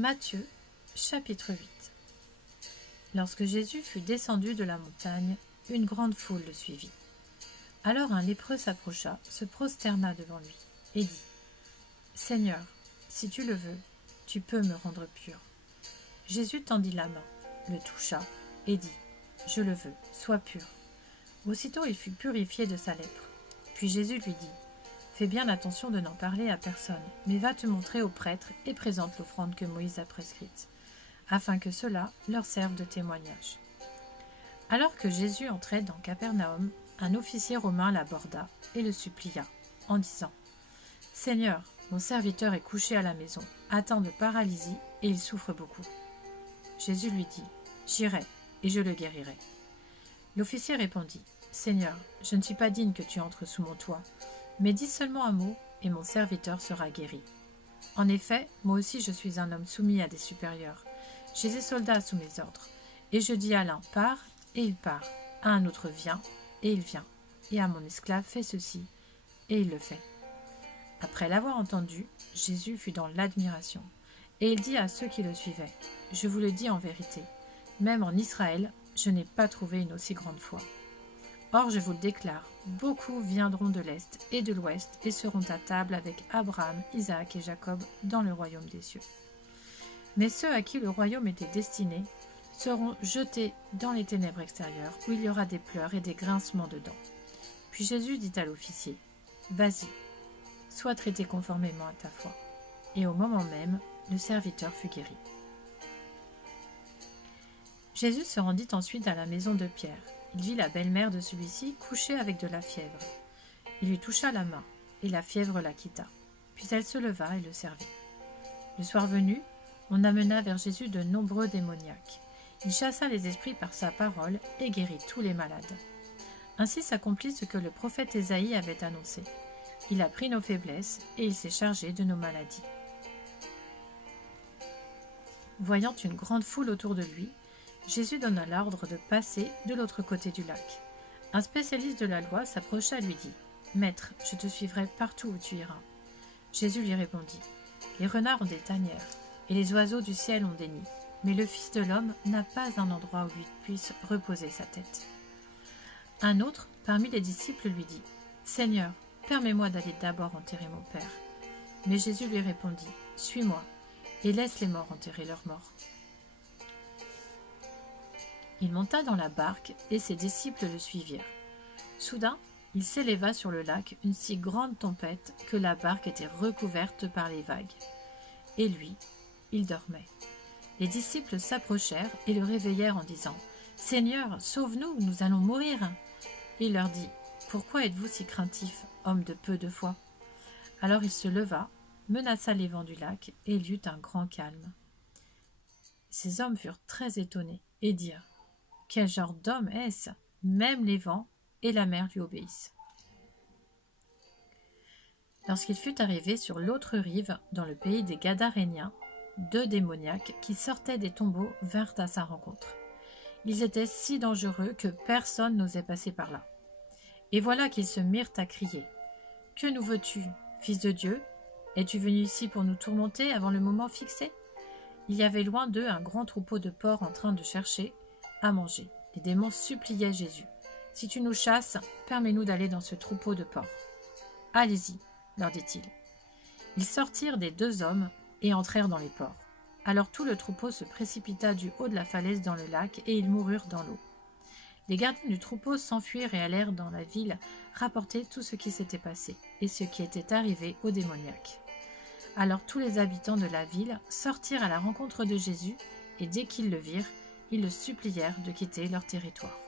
Matthieu, chapitre 8. Lorsque Jésus fut descendu de la montagne, une grande foule le suivit. Alors un lépreux s'approcha, se prosterna devant lui, et dit : « Seigneur, si tu le veux, tu peux me rendre pur. » Jésus tendit la main, le toucha, et dit : « Je le veux, sois pur. » Aussitôt il fut purifié de sa lèpre. Puis Jésus lui dit : « Fais bien attention de n'en parler à personne, mais va te montrer au prêtre et présente l'offrande que Moïse a prescrite, afin que cela leur serve de témoignage. » Alors que Jésus entrait dans Capernaum, un officier romain l'aborda et le supplia, en disant : « Seigneur, mon serviteur est couché à la maison, atteint de paralysie, et il souffre beaucoup. » Jésus lui dit : « J'irai, et je le guérirai. » L'officier répondit : « Seigneur, je ne suis pas digne que tu entres sous mon toit, mais dis seulement un mot, et mon serviteur sera guéri. En effet, moi aussi je suis un homme soumis à des supérieurs. J'ai des soldats sous mes ordres, et je dis à l'un : pars, et il part, à un autre : viens, et il vient, et à mon esclave : fais ceci, et il le fait. » Après l'avoir entendu, Jésus fut dans l'admiration, et il dit à ceux qui le suivaient : « Je vous le dis en vérité, même en Israël, je n'ai pas trouvé une aussi grande foi. Or, je vous le déclare, beaucoup viendront de l'Est et de l'Ouest et seront à table avec Abraham, Isaac et Jacob dans le royaume des cieux. Mais ceux à qui le royaume était destiné seront jetés dans les ténèbres extérieures, où il y aura des pleurs et des grincements de dents. » Puis Jésus dit à l'officier : « Vas-y, sois traité conformément à ta foi. » Et au moment même, le serviteur fut guéri. Jésus se rendit ensuite à la maison de Pierre. Il vit la belle-mère de celui-ci couchée avec de la fièvre. Il lui toucha la main, et la fièvre la quitta. Puis elle se leva et le servit. Le soir venu, on amena vers Jésus de nombreux démoniaques. Il chassa les esprits par sa parole et guérit tous les malades. Ainsi s'accomplit ce que le prophète Ésaïe avait annoncé. Il a pris nos faiblesses et il s'est chargé de nos maladies. Voyant une grande foule autour de lui, Jésus donna l'ordre de passer de l'autre côté du lac. Un spécialiste de la loi s'approcha et lui dit : « Maître, je te suivrai partout où tu iras. » Jésus lui répondit : « Les renards ont des tanières, et les oiseaux du ciel ont des nids, mais le Fils de l'homme n'a pas un endroit où il puisse reposer sa tête. » Un autre, parmi les disciples, lui dit : « Seigneur, permets-moi d'aller d'abord enterrer mon Père. » Mais Jésus lui répondit : « Suis-moi, et laisse les morts enterrer leurs morts. » Il monta dans la barque, et ses disciples le suivirent. Soudain, il s'éleva sur le lac une si grande tempête que la barque était recouverte par les vagues. Et lui, il dormait. Les disciples s'approchèrent et le réveillèrent en disant : « Seigneur, sauve-nous, nous allons mourir. » Il leur dit : « Pourquoi êtes-vous si craintifs, hommes de peu de foi ?» Alors il se leva, menaça les vents du lac, et il y eut un grand calme. Ces hommes furent très étonnés et dirent : « Quel genre d'homme est-ce ? Même les vents et la mer lui obéissent. » Lorsqu'il fut arrivé sur l'autre rive, dans le pays des Gadaréniens, 2 démoniaques qui sortaient des tombeaux vinrent à sa rencontre. Ils étaient si dangereux que personne n'osait passer par là. Et voilà qu'ils se mirent à crier : « Que nous veux-tu, Fils de Dieu ? Es-tu venu ici pour nous tourmenter avant le moment fixé ?» Il y avait loin d'eux un grand troupeau de porcs en train de chercher à manger. Les démons suppliaient Jésus : « Si tu nous chasses, permets-nous d'aller dans ce troupeau de porcs. »« Allez-y, leur dit-il. » Ils sortirent des 2 hommes et entrèrent dans les porcs. Alors tout le troupeau se précipita du haut de la falaise dans le lac, et ils moururent dans l'eau. Les gardiens du troupeau s'enfuirent et allèrent dans la ville rapporter tout ce qui s'était passé et ce qui était arrivé aux démoniaques. Alors tous les habitants de la ville sortirent à la rencontre de Jésus, et dès qu'ils le virent, ils le supplièrent de quitter leur territoire.